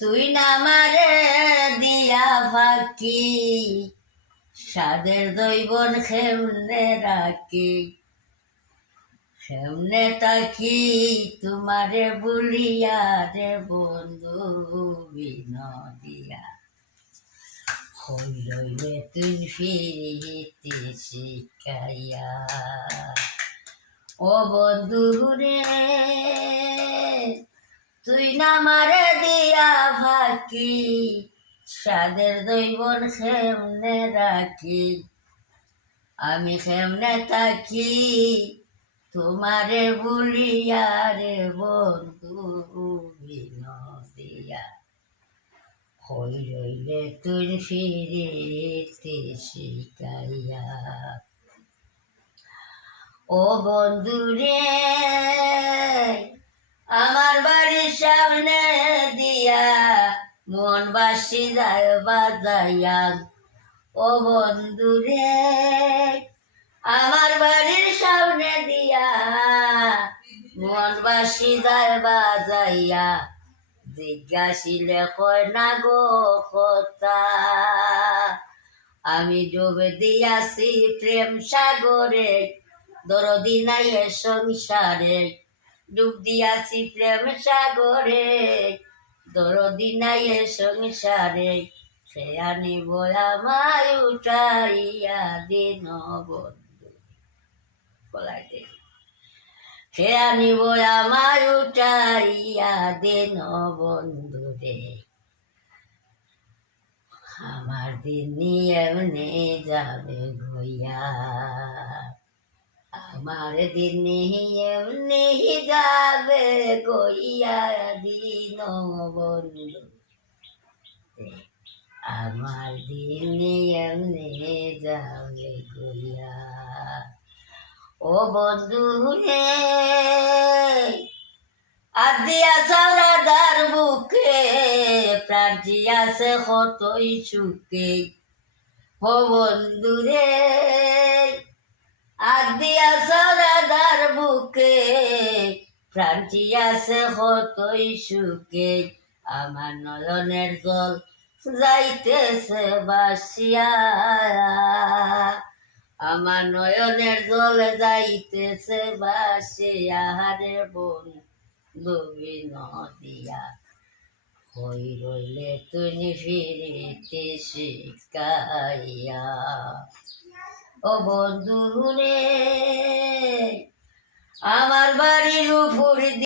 তুই না মারে দিয়া ফাঁকি সাদের দৈবন খেমনে রাখি খেমনে তাকি তোমারে বলিয়া রে বন্ধু বিনদিয়া হই রইলে তুই ফিরিতে শিখাইয়া ও বন্ধু রে তুই না মারে দিয়া ফাঁকি সাদের দৈবন খেমনে রাখি আমি খেমনে থাকি তোমারে বলিয়া রে বন্ধু বিনদিয়া হই রইলে তুই ফিরিতে শিখাইয়া ও বন্ধু রে আমার বাড়ির সামনে দিয়া মন বাসি যায় বাজাইয়া ও বন্ধু রে আমার বাড়ির সামনে দিয়া মন বাসি যায় বাজাইয়া জিজ্ঞাসিলে কয় না গো কথা আমি ডুবে দিয়াছি প্রেম সাগরে দরদি নাই এ সংসারে ডুব দিয়াছি প্রেম সাগরে দরদি নাই এ সংসারে সে আনিব আমায় উঠাইয়া দিন বন্ধু বলাইতে সে আনিব আমায় উঠাইয়া দিন বন্ধু রে আমার দিন এমনি যাবে গইয়া আমার দিন এমনি যাবে গইয়া দিন বন্ধু আমার দিন এমনি যাবে গইয়া ও বন্ধু রে আদিয়া সারাদার বুকে প্রাণ জিয়াছে কতই সুখে ও বন্ধু রে আদিয়া সারাদার বুকে প্রাণ জিয়াছে কতই সুখে আমার নয়নের জল যাইতেছে বাসিয়া আমার নয়নের জল যাইতেছে বাসিয়া রে বন্ধু বিনদিয়া হই রইলে তুই ফিরিতে শিখাইয়া ও বন্ধু রে আমার বাড়ির উপর